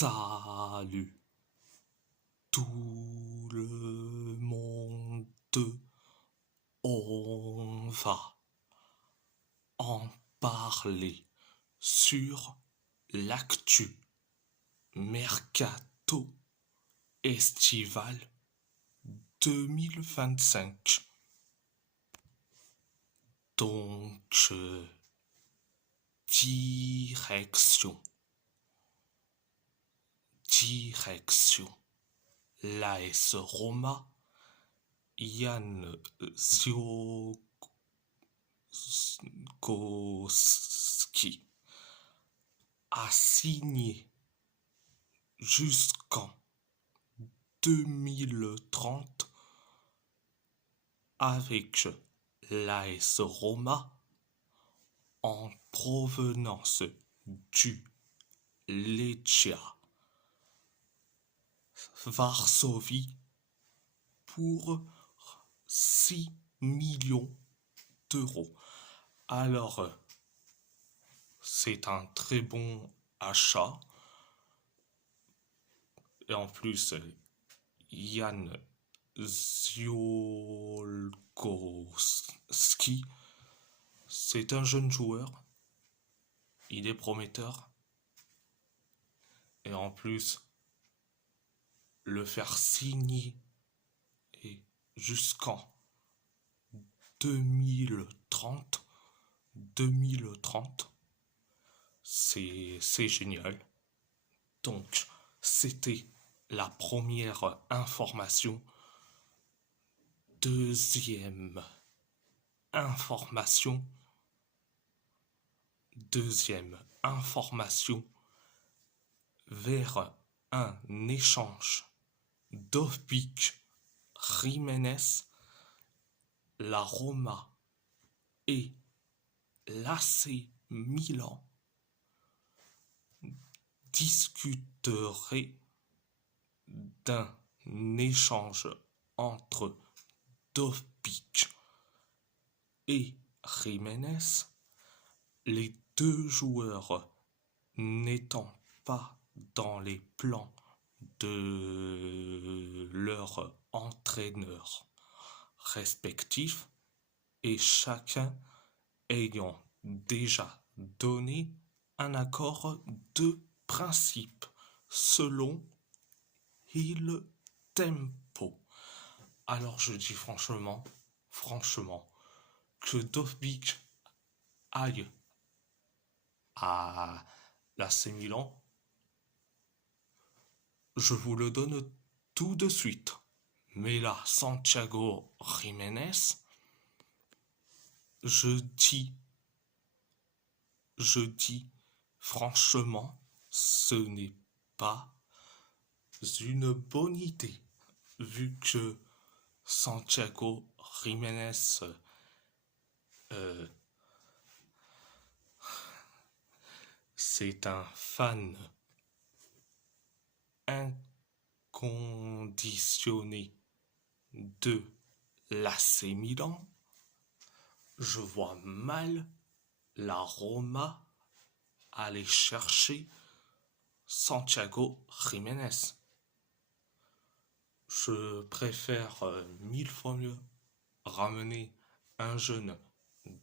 Salut tout le monde, on va en parler sur l'actu Mercato estival 2025. Donc, direction l'AS Roma, Jan Ziołkowski a signé jusqu'en 2030 avec l'AS Roma en provenance du Legia Varsovie pour 6 millions d'euros. Alors, c'est un très bon achat. Et en plus, Jan Ziołkowski, c'est un jeune joueur. Il est prometteur. Et en plus, le faire signer et jusqu'en 2030, c'est génial. Donc, c'était la première information. Deuxième information, vers un échange d'Ovbyk Jiménez, la Roma et l'AC Milan discuteraient d'un échange entre Dovbyk et Jiménez, les deux joueurs n'étant pas dans les plans de leur entraîneur respectif et chacun ayant déjà donné un accord de principe selon il tempo. Alors je dis franchement, que Dovbyk aille à l'AC Milan, je vous le donne tout de suite. Mais là, Santiago Jiménez, je dis franchement, ce n'est pas une bonne idée, vu que Santiago Jiménez c'est un fan inconditionné de l'AC Milan. Je vois mal la Roma aller chercher Santiago Jiménez. Je préfère 1000 fois mieux ramener un jeune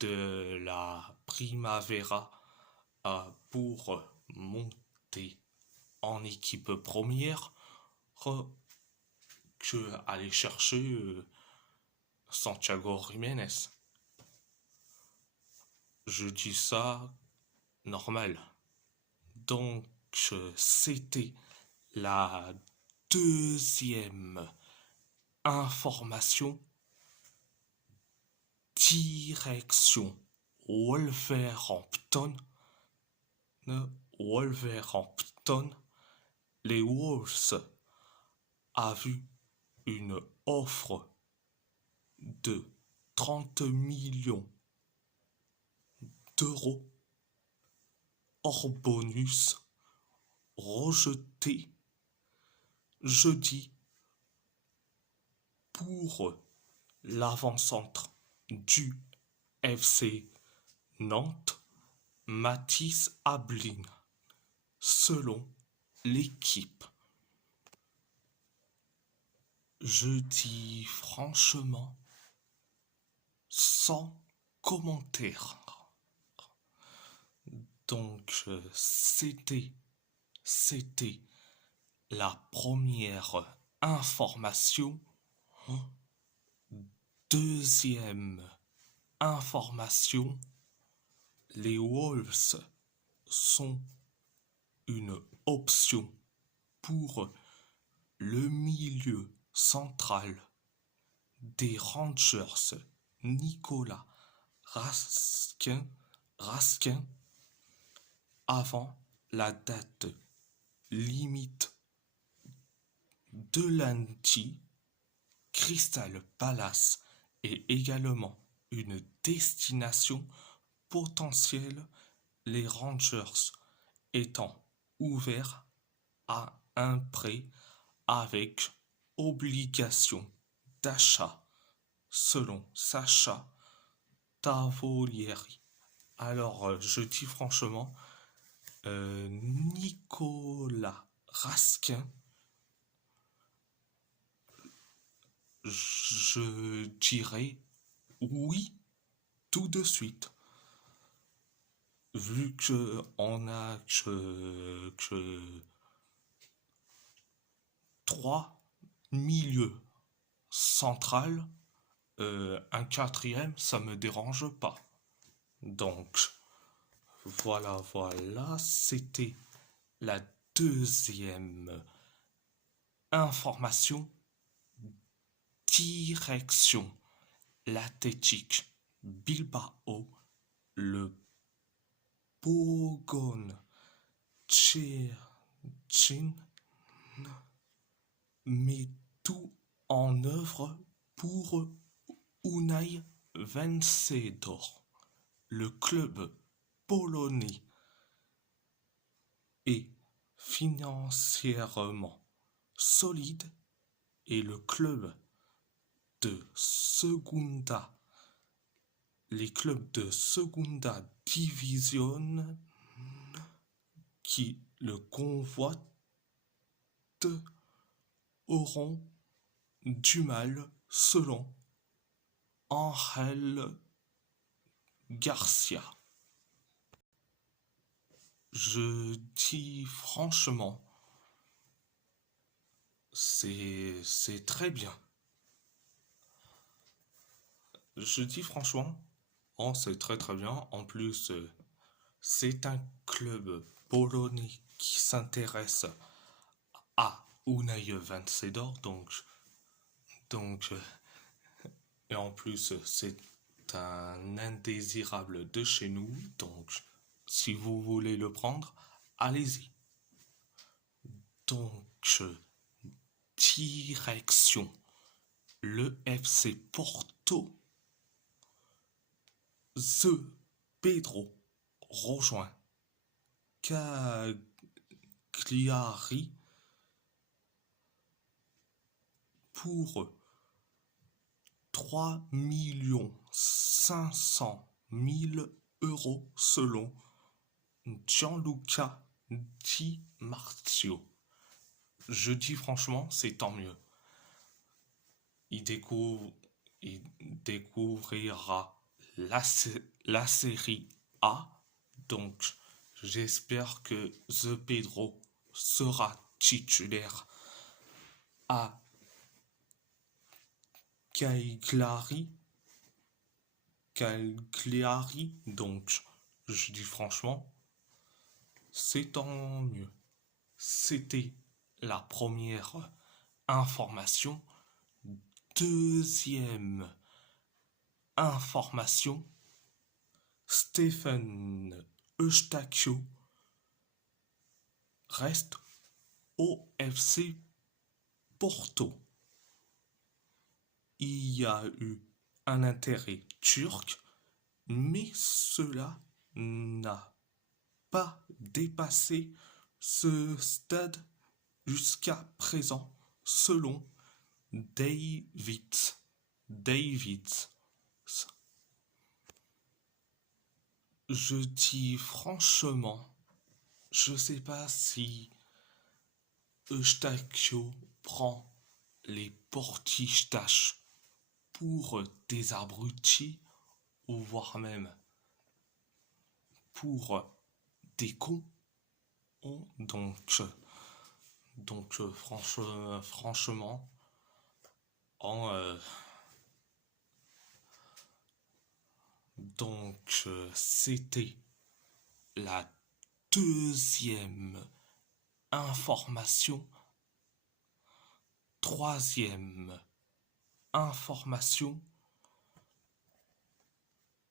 de la Primavera pour monter en équipe première que aller chercher Santiago Jiménez. Je dis ça normal. Donc c'était la deuxième information. Direction Wolverhampton. Les Wolves a vu une offre de 30 millions d'euros hors bonus rejetée jeudi pour l'avant-centre du FC Nantes, Mathis Ablin, selon l'équipe. Je dis franchement, sans commentaire. Donc, c'était la première information. Deuxième information, les Wolves sont une option pour le milieu central des Rangers, Nicolas Raskin, avant la date limite de lundi. Crystal Palace est également une destination potentielle, les Rangers étant ouverts à un prêt avec obligation d'achat selon Sacha Tavolieri. Alors, je dis franchement, Nicolas Raskin, je dirais oui tout de suite. Vu que on a que trois milieux centrales, un quatrième, ça me dérange pas. Donc, voilà, c'était la deuxième information. Direction l'Athletic Bilbao, le Bogon Tchin met tout en œuvre pour Unai Vencedor. Le club polonais est financièrement solide et le club de Segunda, les clubs de Segunda Division qui le convoitent auront du mal selon Angel Garcia. Je dis franchement, c'est très bien. Je dis franchement, oh, c'est très très bien. En plus, c'est un club polonais qui s'intéresse à Unai Vencedor, donc, et en plus, c'est un indésirable de chez nous, donc, si vous voulez le prendre, allez-y. Donc, direction le FC Porto. The Pedro rejoint Cagliari pour 3 500 000 € selon Gianluca Di Marzio. Je dis franchement, c'est tant mieux. Il découvrira la série A, donc j'espère que The Pedro sera titulaire à Cagliari, donc je dis franchement, c'est tant mieux. C'était la première information. Deuxième information, Stephen Eustachio reste au FC Porto. Il y a eu un intérêt turc, mais cela n'a pas dépassé ce stade jusqu'à présent, selon Davids. Je dis franchement, je sais pas si Eustachio prend les portiches pour des abrutis ou voire même pour des cons. Franchement, en, c'était la deuxième information. Troisième information,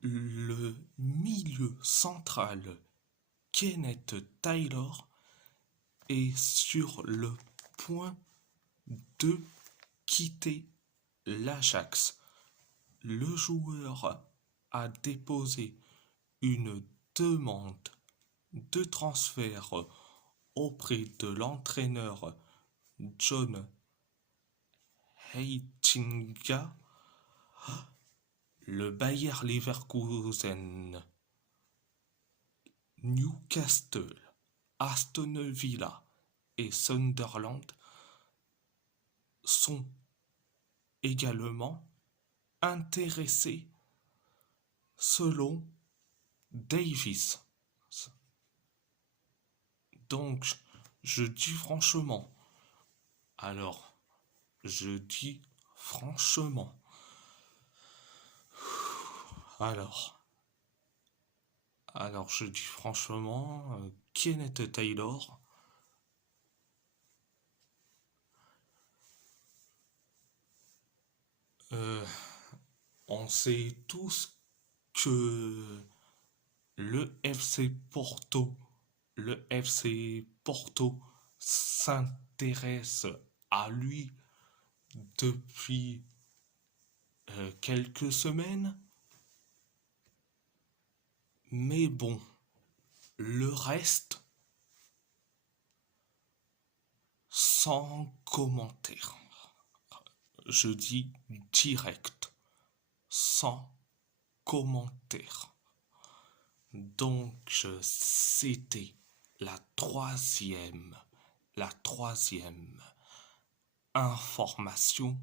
le milieu central Kenneth Taylor est sur le point de quitter l'Ajax. Le joueur a déposé une demande de transfert auprès de l'entraîneur John Heitinga. Le Bayer Leverkusen, Newcastle, Aston Villa et Sunderland sont également intéressés selon Davis. Donc, je dis franchement, alors, je dis franchement, alors je dis franchement, Kenneth Taylor, on sait tous que le FC Porto s'intéresse à lui depuis quelques semaines. Mais bon, le reste, sans commentaire. Je dis direct, sans commentaire. Donc, c'était la troisième information.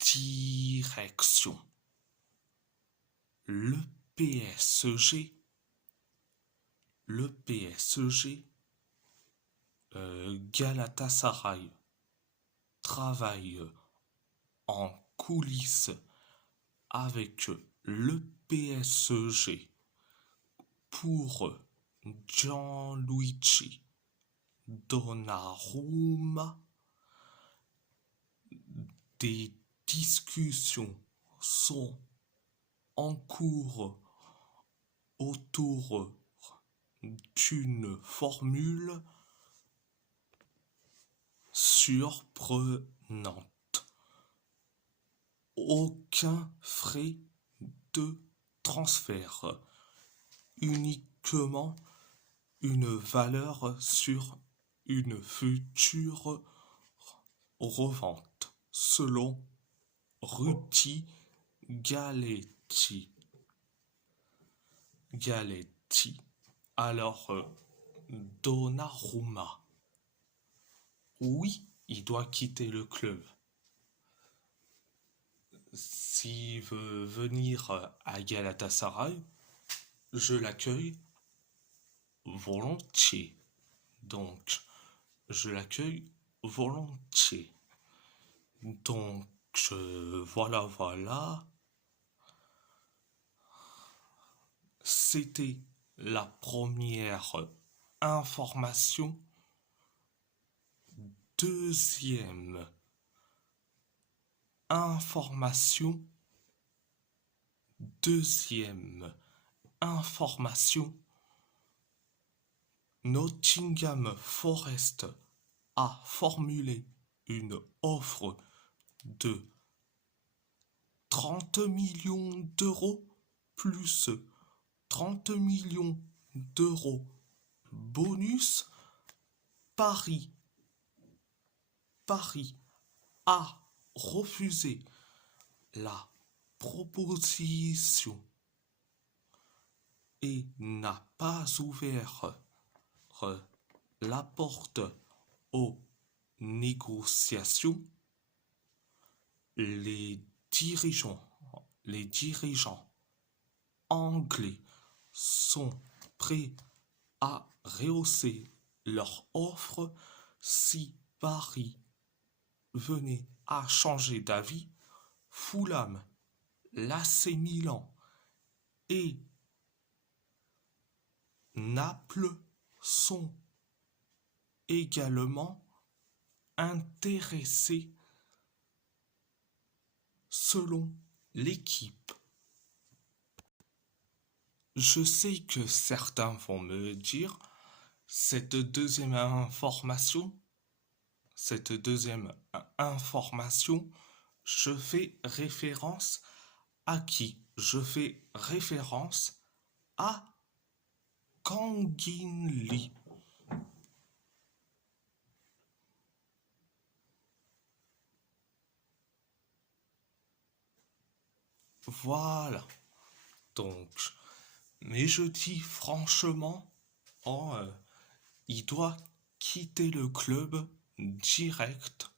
Direction. Le PSG, Galatasaray travaille en coulisses avec le PSG pour Gianluigi Donnarumma. Des discussions sont en cours autour d'une formule surprenante. Aucun frais de transfert, uniquement une valeur sur une future revente, selon Rudy Galetti. Alors, Donnarumma, oui, il doit quitter le club. S'il veut venir à Galatasaray, je l'accueille volontiers. Donc, je l'accueille volontiers. Donc, voilà. C'était la première information. Deuxième information. Nottingham Forest a formulé une offre de 30 millions d'euros plus 30 millions d'euros bonus. Paris a refusé la proposition et n'a pas ouvert la porte aux négociations, les dirigeants, les dirigeants anglais sont prêts à rehausser leur offre si Paris venait à changer d'avis. Fulham, l'AC Milan et Naples sont également intéressés selon l'équipe. Je sais que certains vont me dire, cette deuxième information, cette deuxième information, je fais référence à qui? Je fais référence à Kang In Lee. Voilà. Donc, mais je dis franchement, oh, il doit quitter le club direct.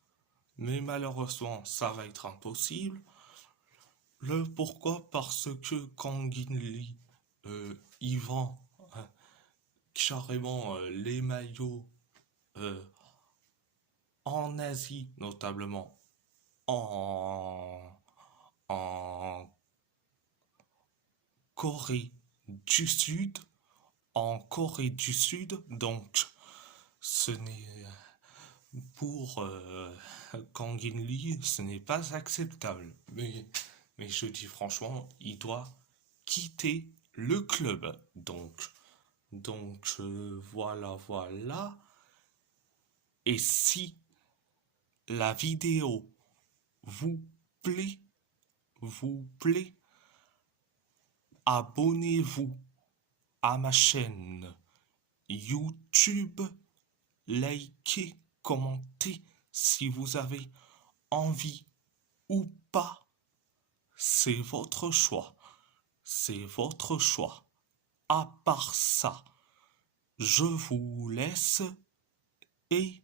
Mais malheureusement, ça va être impossible. Le pourquoi? Parce que Kang In Lee, il vend carrément les maillots euh, en Asie, notamment en, en Corée du Sud. En Corée du Sud, donc ce n'est pour Kang In Lee, ce n'est pas acceptable. Mais je dis franchement, il doit quitter le club. Donc voilà, voilà. Et si la vidéo vous plaît, vous plaît, abonnez-vous à ma chaîne YouTube, likez, commentez si vous avez envie ou pas. C'est votre choix. C'est votre choix. À part ça, je vous laisse et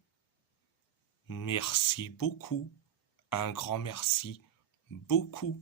merci beaucoup. Un grand merci beaucoup.